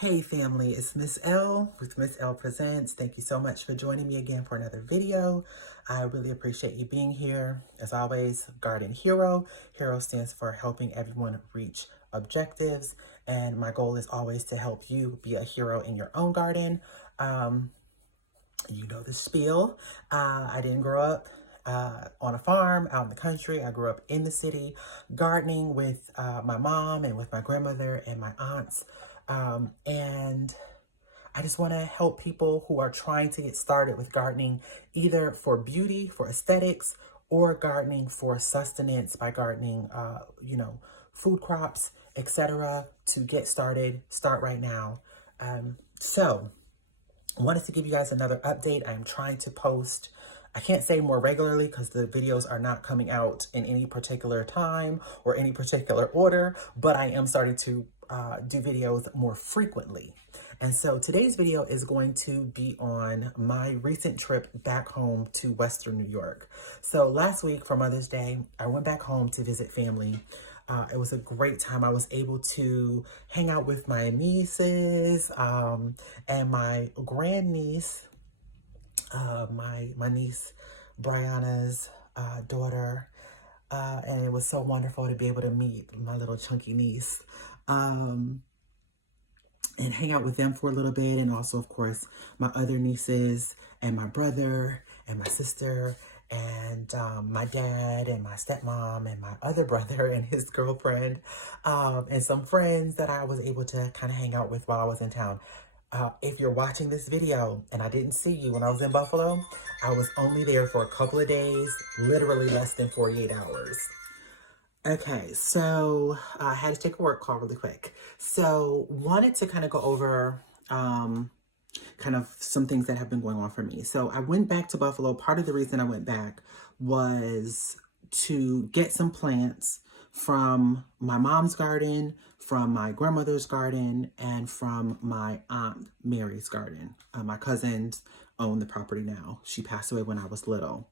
Hey family, it's Miss L with Miss L Presents. Thank you so much for joining me again for another video. I really appreciate you being here. As always, Garden Hero. Hero stands for helping everyone reach objectives. And my goal is always to help you be a hero in your own garden. You know the spiel. I didn't grow up on a farm out in the country. I grew up in the city, gardening with my mom and with my grandmother and my aunts. And I just want to help people who are trying to get started with gardening, either for beauty, for aesthetics, or gardening for sustenance by gardening, food crops, etc. To get started, start right now. So I wanted to give you guys another update. I'm trying to post, I can't say more regularly because the videos are not coming out in any particular time or any particular order, but I am starting to do videos more frequently. And so today's video is going to be on my recent trip back home to Western New York. So last week for Mother's Day, I went back home to visit family. It was a great time. I was able to hang out with my nieces and my grandniece, my niece Brianna's daughter. And it was so wonderful to be able to meet my little chunky niece and hang out with them for a little bit. And also, of course, my other nieces and my brother and my sister and my dad and my stepmom and my other brother and his girlfriend and some friends that I was able to kind of hang out with while I was in town. If you're watching this video and I didn't see you when I was in Buffalo, I was only there for a couple of days, literally less than 48 hours. Okay, so I had to take a work call really quick. So wanted to kind of go over kind of some things that have been going on for me. So I went back to Buffalo. Part of the reason I went back was to get some plants from my mom's garden, from my grandmother's garden, and from my Aunt Mary's garden. My cousins own the property now. She passed away when I was little.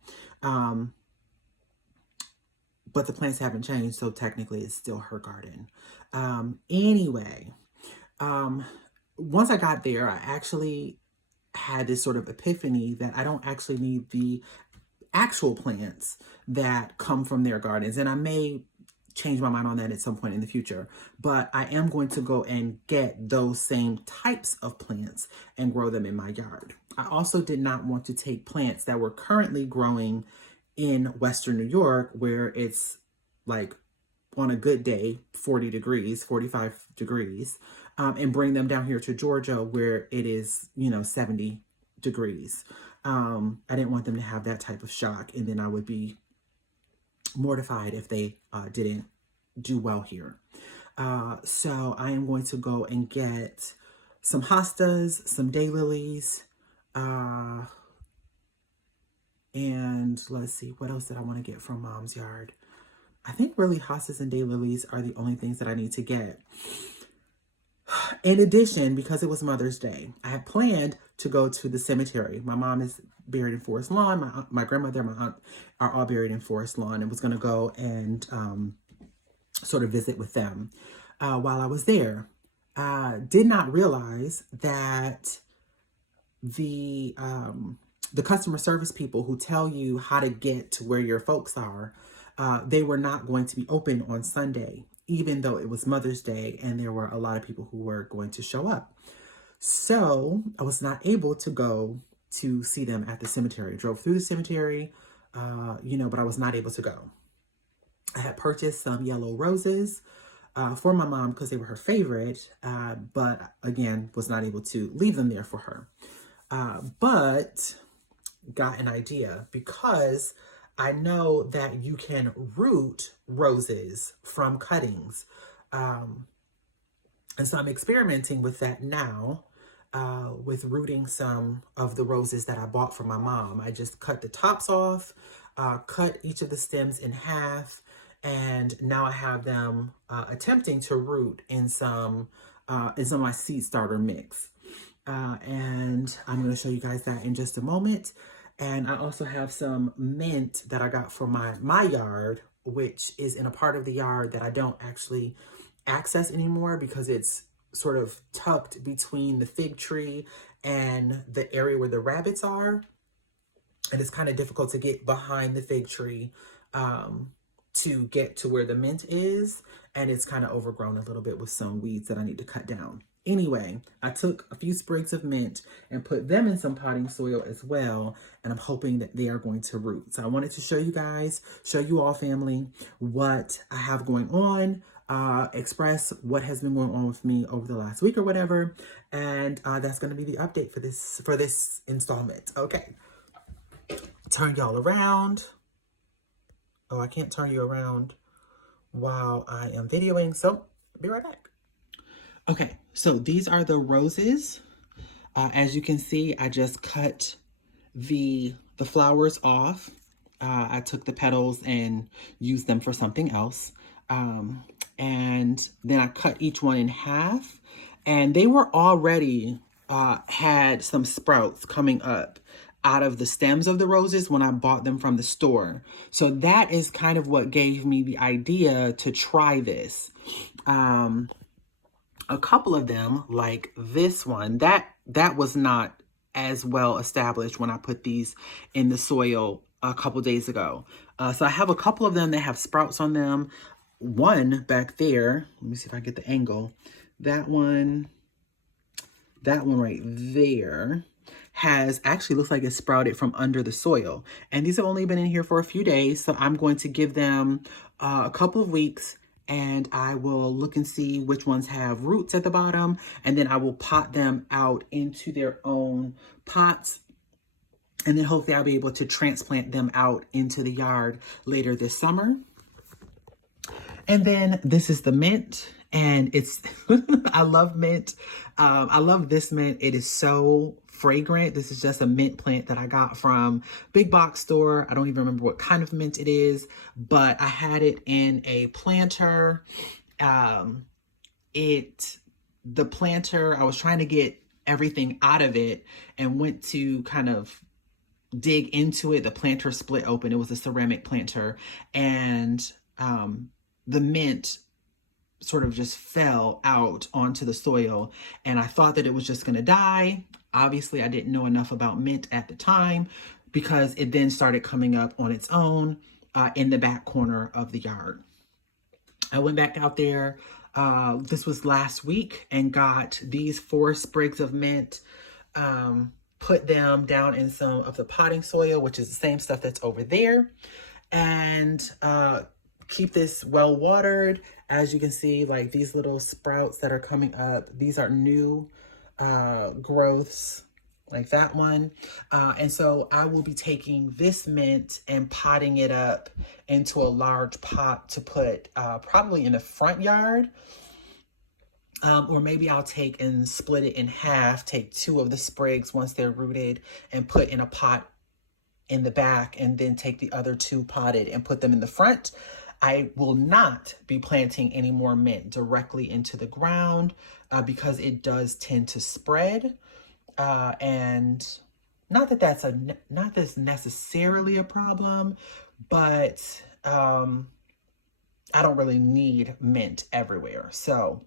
But the plants haven't changed, so technically it's still her garden. Anyway, once I got there, I actually had this sort of epiphany that I don't actually need the actual plants that come from their gardens. And I may change my mind on that at some point in the future, but I am going to go and get those same types of plants and grow them in my yard. I also did not want to take plants that were currently growing in Western New York, where it's like on a good day, 40 degrees, 45 degrees, and bring them down here to Georgia where it is, 70 degrees. I didn't want them to have that type of shock, and then I would be mortified if they didn't do well here. So I am going to go and get some hostas, some daylilies, and let's see, what else did I want to get from Mom's yard? I think really hostas and daylilies are the only things that I need to get. In addition, because it was Mother's Day, I had planned to go to the cemetery. My mom is buried in Forest Lawn. My grandmother and my aunt are all buried in Forest Lawn, and was going to go and sort of visit with them while I was there. Did not realize that the customer service people who tell you how to get to where your folks are, they were not going to be open on Sunday, even though it was Mother's Day and there were a lot of people who were going to show up. So I was not able to go to see them at the cemetery. Drove through the cemetery, but I was not able to go. I had purchased some yellow roses for my mom because they were her favorite, but again, was not able to leave them there for her. But got an idea, because I know that you can root roses from cuttings. And so I'm experimenting with that now, with rooting some of the roses that I bought from my mom. I just cut the tops off, cut each of the stems in half, and now I have them attempting to root in some of my seed starter mix. And I'm going to show you guys that in just a moment. And I also have some mint that I got from my yard, which is in a part of the yard that I don't actually access anymore because it's sort of tucked between the fig tree and the area where the rabbits are. And it's kind of difficult to get behind the fig tree to get to where the mint is. And it's kind of overgrown a little bit with some weeds that I need to cut down. Anyway, I took a few sprigs of mint and put them in some potting soil as well. And I'm hoping that they are going to root. So I wanted to show you guys, show you all, family, what I have going on. Express what has been going on with me over the last week or whatever. And that's going to be the update for this installment. Okay. Turn y'all around. Oh, I can't turn you around while I am videoing, so be right back. Okay, so these are the roses. As you can see, I just cut the flowers off. I took the petals and used them for something else. And then I cut each one in half, and they were already had some sprouts coming up out of the stems of the roses when I bought them from the store. So that is kind of what gave me the idea to try this. A couple of them, like this one, that was not as well established when I put these in the soil a couple days ago. So I have a couple of them that have sprouts on them. One back there, let me see if I get the angle. That one right there has actually looks like it sprouted from under the soil. And these have only been in here for a few days. So I'm going to give them a couple of weeks, and I will look and see which ones have roots at the bottom. And then I will pot them out into their own pots. And then hopefully I'll be able to transplant them out into the yard later this summer. And then this is the mint, and it's, I love mint. I love this mint. It is so fragrant. This is just a mint plant that I got from big box store. I don't even remember what kind of mint it is, but I had it in a planter. The planter, I was trying to get everything out of it and went to kind of dig into it. The planter split open. It was a ceramic planter, and the mint sort of just fell out onto the soil, and I thought that it was just going to die. Obviously, I didn't know enough about mint at the time, because it then started coming up on its own in the back corner of the yard. I went back out there, this was last week, and got these 4 sprigs of mint, put them down in some of the potting soil, which is the same stuff that's over there, and keep this well watered. As you can see, like these little sprouts that are coming up, these are new growths, like that one. And so I will be taking this mint and potting it up into a large pot to put probably in the front yard. Or maybe I'll take and split it in half, take 2 of the sprigs once they're rooted and put in a pot in the back, and then take the other 2 potted and put them in the front. I will not be planting any more mint directly into the ground because it does tend to spread. And not that that's necessarily a problem, but I don't really need mint everywhere. So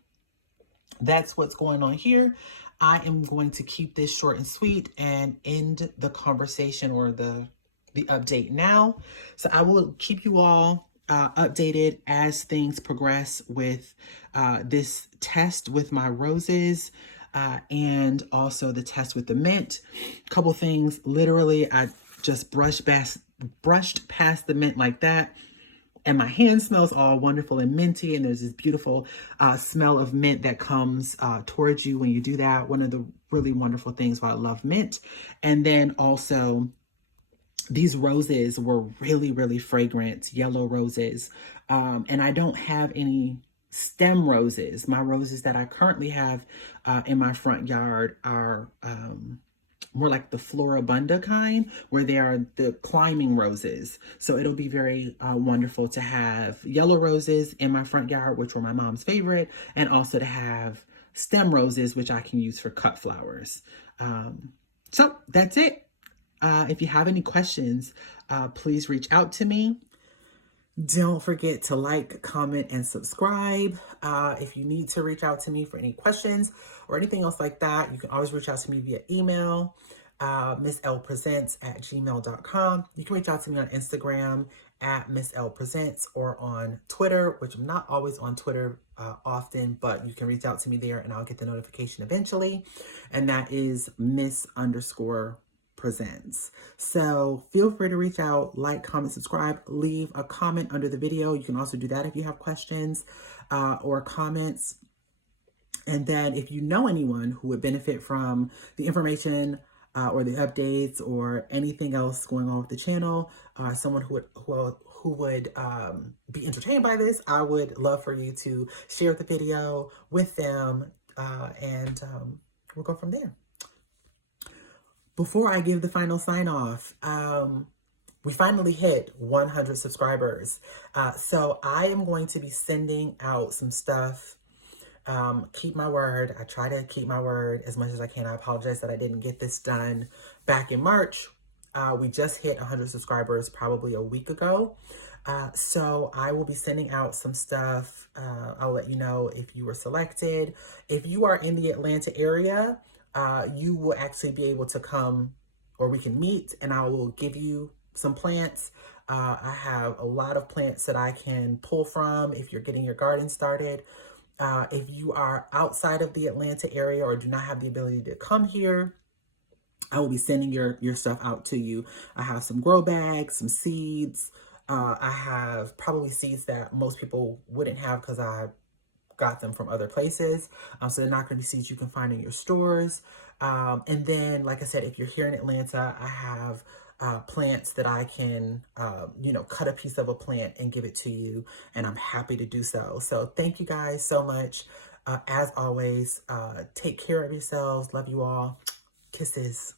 that's what's going on here. I am going to keep this short and sweet and end the conversation or the update now. So I will keep you all updated as things progress with this test with my roses and also the test with the mint. Couple things, literally I just brushed past the mint like that, and my hand smells all wonderful and minty, and there's this beautiful smell of mint that comes towards you when you do that. One of the really wonderful things why I love mint. And then also, these roses were really, really fragrant, yellow roses. And I don't have any stem roses. My roses that I currently have in my front yard are more like the Floribunda kind, where they are the climbing roses. So it'll be very wonderful to have yellow roses in my front yard, which were my mom's favorite, and also to have stem roses, which I can use for cut flowers. So that's it. If you have any questions, please reach out to me. Don't forget to like, comment, and subscribe. If you need to reach out to me for any questions or anything else like that, you can always reach out to me via email, MsEllePresents@gmail.com. You can reach out to me on Instagram at MsEllePresents or on Twitter, which I'm not always on Twitter often, but you can reach out to me there and I'll get the notification eventually. And that is Miss_Presents. So feel free to reach out, like, comment, subscribe, leave a comment under the video. You can also do that if you have questions or comments. And then if you know anyone who would benefit from the information or the updates or anything else going on with the channel, someone who would be entertained by this, I would love for you to share the video with them and we'll go from there. Before I give the final sign off, we finally hit 100 subscribers. So I am going to be sending out some stuff. Keep my word. I try to keep my word as much as I can. I apologize that I didn't get this done back in March. We just hit 100 subscribers probably a week ago. So I will be sending out some stuff. I'll let you know if you were selected. If you are in the Atlanta area, you will actually be able to come or we can meet and I will give you some plants. I have a lot of plants that I can pull from if you're getting your garden started. If you are outside of the Atlanta area or do not have the ability to come here, I will be sending your stuff out to you. I have some grow bags, some seeds. I have probably seeds that most people wouldn't have because I got them from other places. So they're not going to be seeds you can find in your stores. And then, like I said, if you're here in Atlanta, I have plants that I can, cut a piece of a plant and give it to you. And I'm happy to do so. So thank you guys so much. As always, take care of yourselves. Love you all. Kisses.